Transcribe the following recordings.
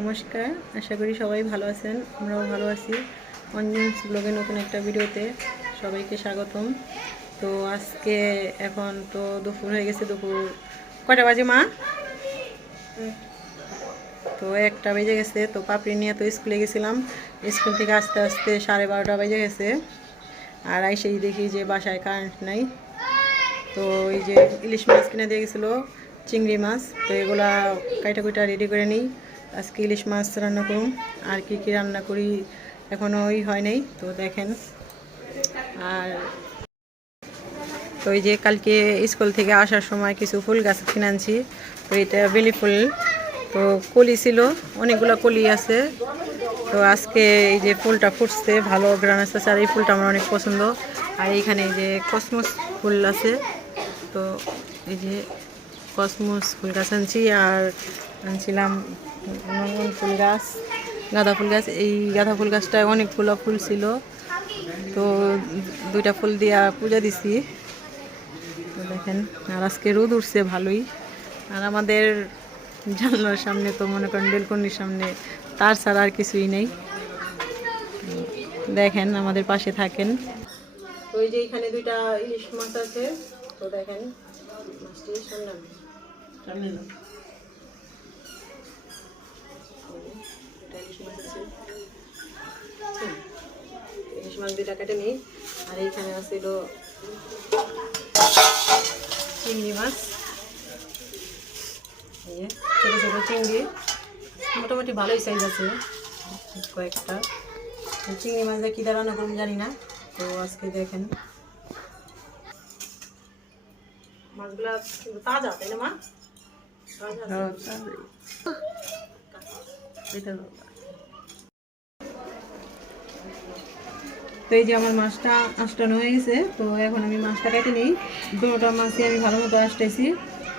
নমস্কার, আশা করি সবাই ভালো আছেন, আমরাও ভালো আছি। অঞ্জন ব্লগে নতুন একটা ভিডিওতে সবাইকে স্বাগতম। তো আজকে এখন তো দুপুর হয়ে গেছে, দুপুর কয়টা বাজে মা? তো একটা বেজে গেছে, তো পাপড়ি নিয়ে তো স্কুলে গেছিলাম। স্কুল থেকে আস্তে আস্তে সাড়ে বারোটা বেজে গেছে। আর আইসেই দেখি যে বাসায় কারেন্ট নাই। তো এই যে ইলিশ মাছ কিনে দিয়ে গেছিল, চিংড়ি মাছ, তো এগুলা কাইটা কুইটা রেডি করে নিই। আজকে ইলিশ মাছ রান্না করুন আর কি কি রান্না করি এখনও ওই হয় নাই, তো দেখেন। আর তো এই যে কালকে স্কুল থেকে আসার সময় কিছু ফুল গাছ কিনে আনছি তো এটা বেলি ফুল। তো কলি ছিল, অনেকগুলো কলি আছে। তো আজকে এই যে ফুলটা ফুটছে, ভালো গ্রান আছে আর এই ফুলটা আমার অনেক পছন্দ। আর এইখানে এই যে কসমস ফুল আছে, তো এই যে কসমস ফুল গাছ আনছি আর আনছিলাম নন্দন ফুল গাছ গাঁদা ফুল গাছ এই গাঁদা ফুল গাছটায় অনেকগুলো ফুল ছিল। তো দুইটা ফুল দিয়া পূজা দিছি। তো দেখেন, আর আজকে রোদ উঠছে ভালোই। আর আমাদের জানলার সামনে তো মনে করেন বেলকনির সামনে তার ছাড়া আর কিছুই নেই। দেখেন, আমাদের পাশে থাকেন। এই যে এখানে দুইটা ইলিশ মাছ আছে। তো দেখেন, মাছটি সামনে। ইলিশ মাছ দুইটা কেটে নিই আর এইখানে আছিল চিংড়ি মাছ চিংড়ি মোটামুটি ভালোই সাইজ আছে কয়েকটা চিংড়ি মাছ দিয়ে কী রান্না করুন জানি না তো আজকে দেখেন মাছগুলা তাজা, তাই না, মা। তো এই যে আমার মাছটা আষ্টানো হয়ে গেছে, তো এখন আমি মাছটা কেটে নিই। দুটোটা মাছই আমি ভালো মতো আসতেছি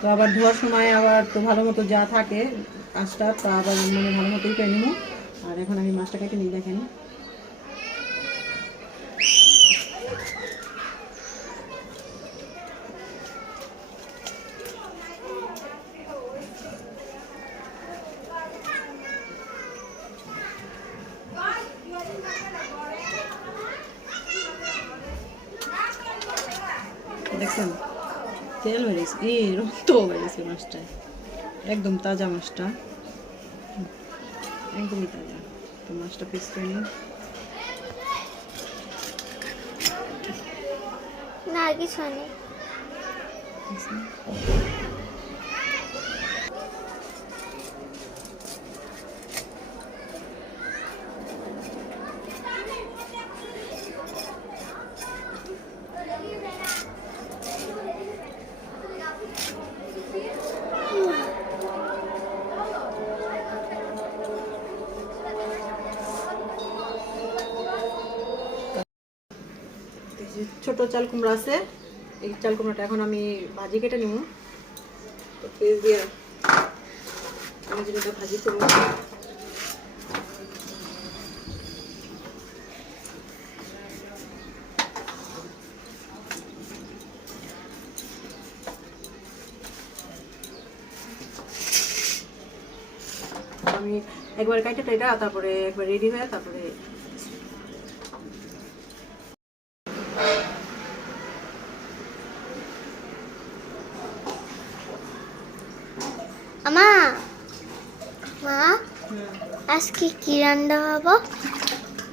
তো আবার ধোয়ার সময় আবার তো ভালো মতো যা থাকে কাজটা তা আবার মানে ভালো মতোই করে নিব। আর এখন আমি মাছটা কেটে নিই, দেখেন। দেখছেন তেল বেরিয়েছে এই রক্ত বেরিয়েছে মাছটা একদম তাজা মাছটা। একদমই তাজা। তো মাছটা পিস করে নিই। না কিছু নেই ছোট চাল কুমড়া আছে, এই চাল কুমড়াটা এখন আমি ভাজি কেটে নিব। দিয়ে আমি ভাজি করব। আমি একবার কাইটে টাইটা তারপরে একবার রেডি হয়ে তারপরে আমা মা আজকে কি রান্না হব?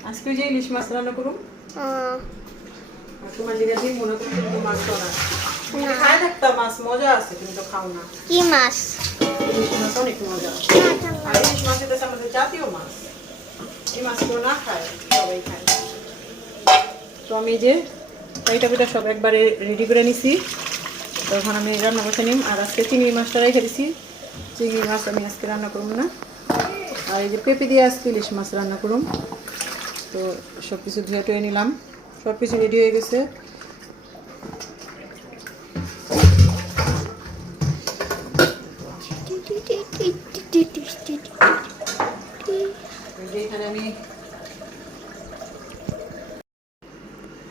আজকে যে ইলিশ মাছ রান্না তোমার দিন মনে তো মাছ খাও না। খায় মাছ মজা আছে তুমি তো খাও না। কি মাছ? ইলিশ মাছ অনেক মজা। আর ইলিশ মাছ এটা আমাদের জাতীয় মাছ। এই মাছগুলো না খায় সবাই খায়। তো আমি যে কয়টা পিঠা সব একবারে রেডি করে নিছি। তখন আমি রান্না করতে নিম। আর আজকে চিংড়ি মাছটা রেখে দিছি। চিংড়ি মাছ আমি আজকে রান্না করুম না। আর এই যে পেঁপে দিয়ে আজকে ইলিশ মাছ রান্না করুম। তো সব কিছু ধুয়ে টুয়ে নিলাম। সব কিছু রেডি হয়ে গেছে।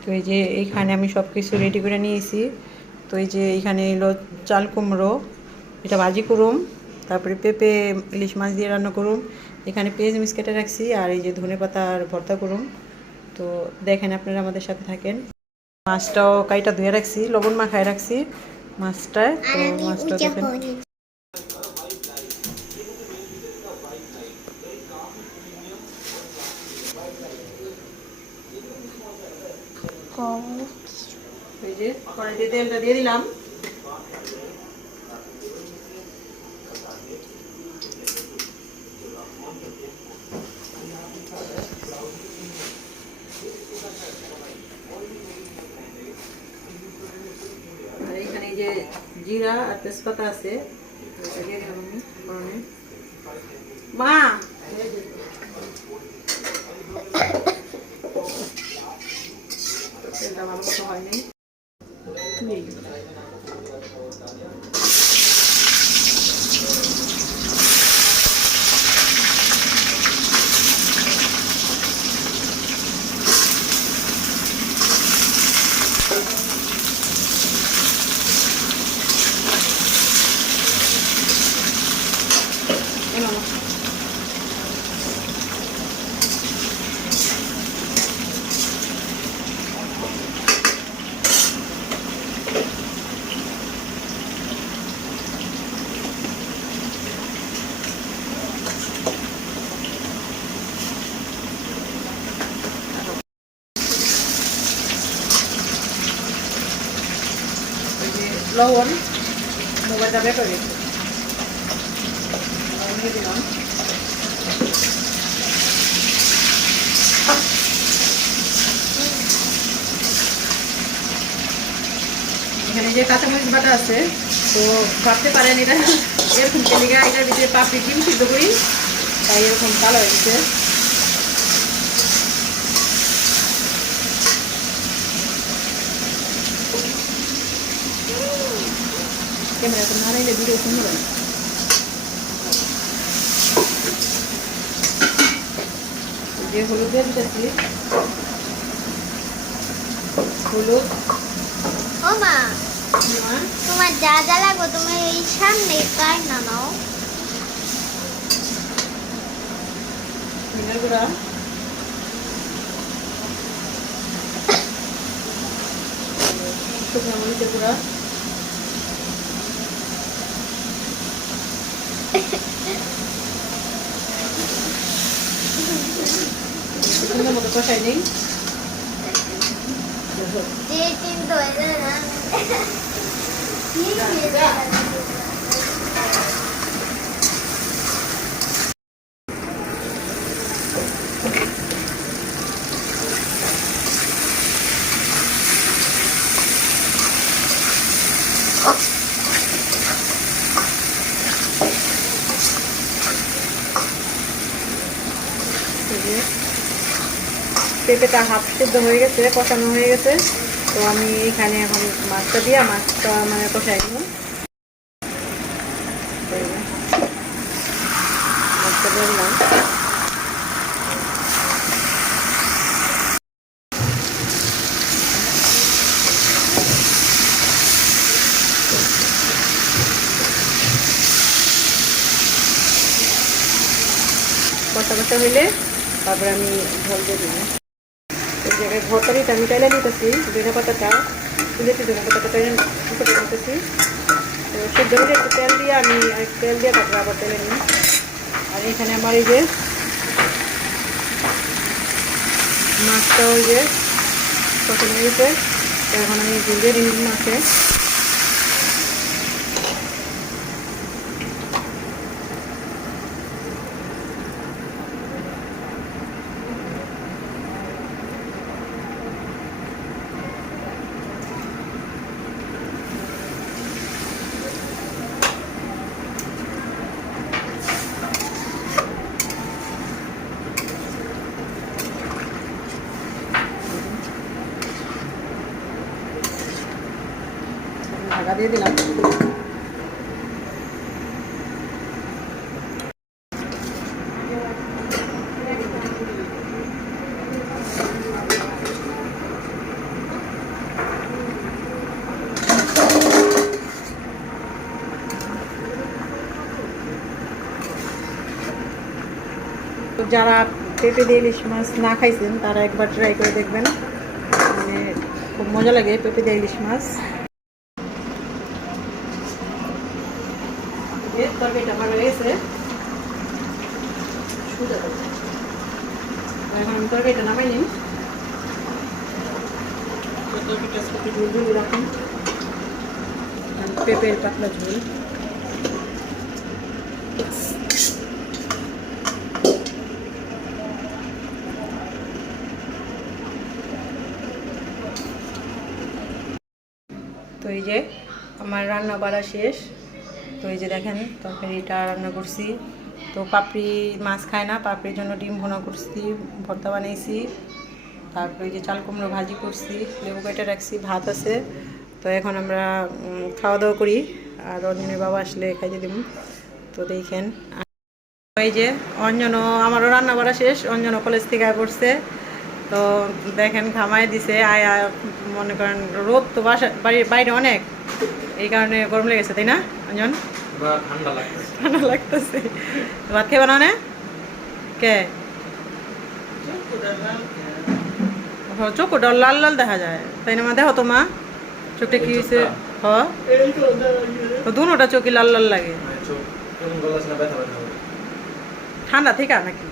তো এই যে এইখানে আমি সব কিছু রেডি করে নিয়েছি। তো এই যে এইখানে এলো চাল কুমড়ো, এটা ভাজি করুম। তারপরে পেঁপে ইলিশ মাছ দিয়ে রান্না করুন। এখানে পেঁয়াজ মিস কেটে রাখছি আর এই যে ধনে পাতার ভর্তা করুন। তো দেখেন আপনারা আমাদের সাথে থাকেন। মাছটাও কাইটা ধুয়ে রাখছি লবণ মাখায় রাখছি মাছটায়। তো মাছটা দেখেন। এই যে কড়াইতে তেলটা দিয়ে দিলাম আর এখানে এই যে জিরা আর তেজপাতা আছে ওটা দিয়ে দিলাম আমি ফোড়নে। মা তেলটা ভালো মতো হয়নি তুই এনো এই যে লবণ মোবাইলটা দিয়ে দিলাম। এখানে যে কাঁচামরিচ বাটা আছে, তো ভাবতে পারেন এটা। এরকম তেলিগা এটার ভিতরে পাপড়ি ডিম সিদ্ধ করি, তাই এরকম কালো হয়ে গেছে না নিলে ভিডিও সুন্দর হয় যে হলুদ দিয়ে দিতেছি হলুদ ও মা তোমার যা যা লাগবে তুমি এই সামনে কার নামাও ধনিয়ার গুঁড়া শুকনো মরিচের গুঁড়া সুন্দর মতো কষাই নিই যে চিন্তা হয়ে না কি এই যে পেঁপেটা হাফ সেদ্ধ হয়ে গেছে, কষানো হয়ে গেছে। তো আমি এখানে এখন মাছটা দিয়ে মাছটা মানে কষাই দিলাম। কষা কষা হইলে তারপরে আমি ঝোল দিয়ে এই জায়গায় ভর্তারিটা আমি টাইলে নিতেছি, ধনে পাতাটা তুলেছি ধনে পাতাটা টাইলে নিতেছি। তো একটু তেল দিয়ে আমি তেল দিয়ে তারপরে আবার তেলে নিই। আর এখানে আমার এই যে মাছটা ওই যে হয়ে এখন আমি দিয়ে দিই মাছে। टा दिए दिल। जरा पेपे दिए इलिश माँ ना खाई ता ट्राई कर देखें मैं खूब मज़ा लगे पेपे दिए इलिश माँ হয়েছে। সোজা করে। তো এখন আমি তরকারিটা নামাই নিই। তরকারিটা আজকে একটু ঝোল ঝোল রাখুন। পেঁপের পাতলা ঝোল। তো এই যে আমার রান্না বাড়া শেষ। এই যে দেখেন তরকারিটা রান্না করছি। তো পাপড়ি মাছ খায় না, পাপড়ির জন্য ডিম ভোনা করছি, ভর্তা বানিয়েছি তারপরে যে চাল কুমড়ো ভাজি করছি, লেবু কেটে রাখছি, ভাত আছে। তো এখন আমরা খাওয়া দাওয়া করি, আর অঞ্জনের বাবা আসলে খাইতে দিব। তো দেখেন, এই যে অঞ্জনও, আমারও রান্না করা শেষ, অঞ্জনও কলেজ থেকে আয় পড়ছে। তো দেখেন, ঘামায় দিছে, আয়, মনে করেন, রোদ তো বাসা, বাড়ির বাইরে অনেক। এই কারণে গরম লেগেছে তাই না অঞ্জন? ঠান্ডা লাগতেছে। ভাত খেয়ে বানাও না। কে? হ, চোখ ওটা লাল লাল দেখা যায়। তাই না মা? দেখো তো মা। চোখটা কি হয়েছে? হ। দুটা চোখই লাল লাল লাগে। করে? ঠান্ডা থেকে নাকি?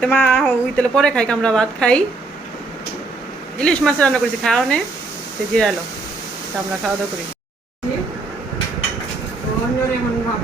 তে মা ওই তেলে পরে খাই আমরা ভাত খাই। ইলিশ মাছ রান্না করেছি খাওয়া নে। তো জিরালো তা আমরা খাওয়া দাওয়া করি। তো অন্যরে এখন ভাত